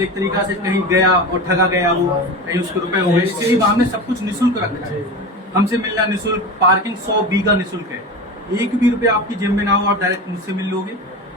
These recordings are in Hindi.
मतलब एक तरीका से कहीं गया और ठगा गया, वो कहीं उसके रुपए हो गए, इसलिए वहां हमने सब कुछ निःशुल्क रखा है। हमसे मिलना निःशुल्क, पार्किंग 100 B का निःशुल्क है। एक भी रुपया आपकी जेब में ना हो, आप डायरेक्ट मुझसे मिल लोगे,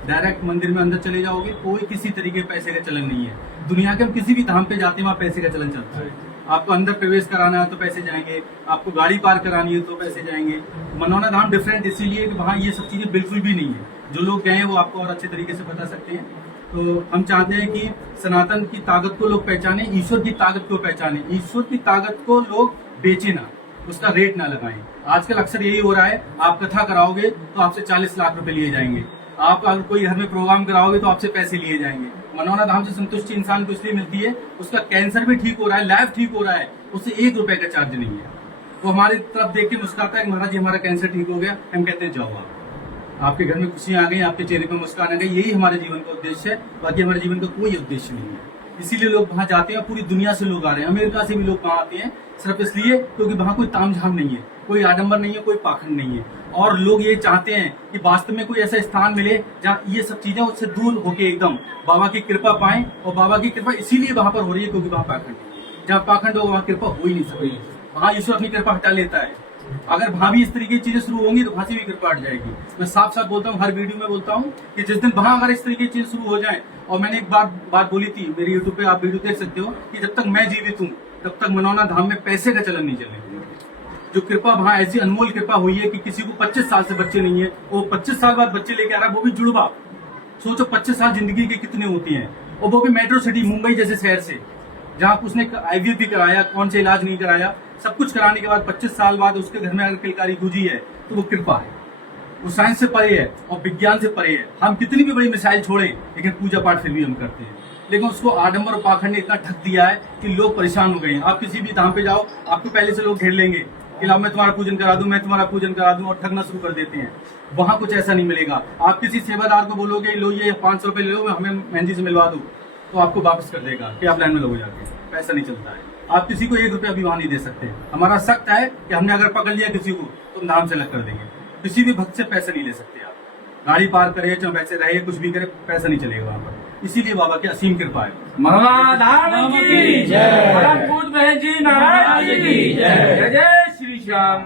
डायरेक्ट मंदिर में अंदर चले जाओगे। कोई किसी तरीके पैसे का चलन नहीं है। दुनिया के हम किसी भी धाम पे जाते हैं वहाँ पैसे का चलन चलता है। आपको अंदर प्रवेश कराना है तो पैसे जाएंगे, आपको गाड़ी पार करानी है तो पैसे जाएंगे। मनौना धाम डिफरेंट इसीलिए कि वहाँ ये सब चीजें बिल्कुल भी नहीं है। जो लोग गए हैं वो आपको और अच्छे तरीके से बता सकते हैं। तो हम चाहते हैं कि सनातन की ताकत को लोग पहचाने, ईश्वर की ताकत को पहचाने। ईश्वर की ताकत को लोग बेचे ना, उसका रेट ना लगाएं। आजकल अक्सर यही हो रहा है, आप कथा कराओगे तो आपसे 40 लाख रुपए लिए जाएंगे, आप अगर कोई घर में प्रोग्राम कराओगे तो आपसे पैसे लिए जाएंगे। मनौना धाम से संतुष्टि इंसान को इसलिए मिलती है, उसका कैंसर भी ठीक हो रहा है, लाइफ ठीक हो रहा है, उससे 1 रुपए का चार्ज नहीं है। वो हमारी तरफ देख के मुस्कुराता है, महाराज जी हमारा कैंसर ठीक हो गया। हम कहते हैं जाओ, आपके घर में खुशियां आ गई, आपके चेहरे पर मुस्कान आ गई। यही हमारे जीवन का उद्देश्य है, बाकी हमारे जीवन का कोई उद्देश्य नहीं है। इसीलिए लोग वहां जाते हैं, पूरी दुनिया से लोग आ रहे हैं, अमेरिका से भी लोग वहां आते हैं, सिर्फ इसलिए क्योंकि वहां कोई तामझाम नहीं है, कोई आडंबर नहीं है, कोई पाखंड नहीं है। और लोग ये चाहते हैं कि वास्तव में कोई ऐसा स्थान मिले जहाँ ये सब चीजें उससे दूर होके एकदम बाबा की कृपा पाएं। और बाबा की कृपा इसीलिए वहां पर हो रही है क्योंकि वहां पाखंड है। जहाँ पाखंड हो वहां कृपा हो ही नहीं सकती। वहां ईश्वर अपनी कृपा हटा लेता है। अगर वहां भी इस तरीके की चीजें शुरू होंगी तो वहां से भी कृपा हट जाएगी। मैं साफ साफ बोलता हूँ, हर वीडियो में बोलता हूँ कि जिस दिन वहां अगर इस तरीके की चीजें शुरू हो जाए, और मैंने एक बात बोली थी, मेरी यूट्यूब पे आप वीडियो देख सकते हो, कि जब तक मैं जीवित हूँ तब तक मनौना धाम में पैसे का चलन नहीं चलेगा। जो कृपा वहां ऐसी अनमोल कृपा हुई है कि किसी को 25 साल से बच्चे नहीं है, वो 25 साल बाद बच्चे लेके आ रहा है, वो भी जुड़वा। सोचो 25 साल जिंदगी के कितने होती हैं, और वो भी मेट्रो सिटी मुंबई जैसे शहर से, जहाँ उसने IVF भी कराया, कौन से इलाज नहीं कराया, सब कुछ कराने के बाद 25 साल बाद उसके घर में अगर किलकारी गूंजी है तो वो कृपा है। वो साइंस से परे है और विज्ञान से परे है। हम कितनी भी बड़ी मिसाइल छोड़े लेकिन पूजा पाठ फिर भी हम करते हैं। लेकिन उसको आडंबर और पाखंड ने इतना ठग दिया है कि लोग परेशान हो गए हैं। आप किसी भी धाम पे जाओ, आपको पहले से लोग घेर लेंगे कि लाओ मैं तुम्हारा पूजन करा दूं, मैं तुम्हारा पूजन करा दूं, और ठगना शुरू कर देते हैं। वहां कुछ ऐसा नहीं मिलेगा। आप किसी सेवादार को बोलोगे लो ये 500 रुपए ले लो, हमें मेहंदी से मिलवा दो, तो आपको वापस कर देगा कि आप लाइन में लगो जाके। पैसा नहीं चलता है। आप किसी को 1 रुपया भी वहां नहीं दे सकते। हमारा सख्त है कि हमने अगर पकड़ लिया किसी को तो नाम से अलग कर देंगे। किसी भी भक्त से पैसे नहीं ले सकते। आप गाड़ी पार करे, चाहे वैसे रहे, कुछ भी करे, पैसा नहीं चलेगा वहां पर। इसीलिए बाबा की असीम कृपा है। मनौना धाम की जय, परम पूज्य बहन जी महाराज की जय। जय जय श्री श्याम।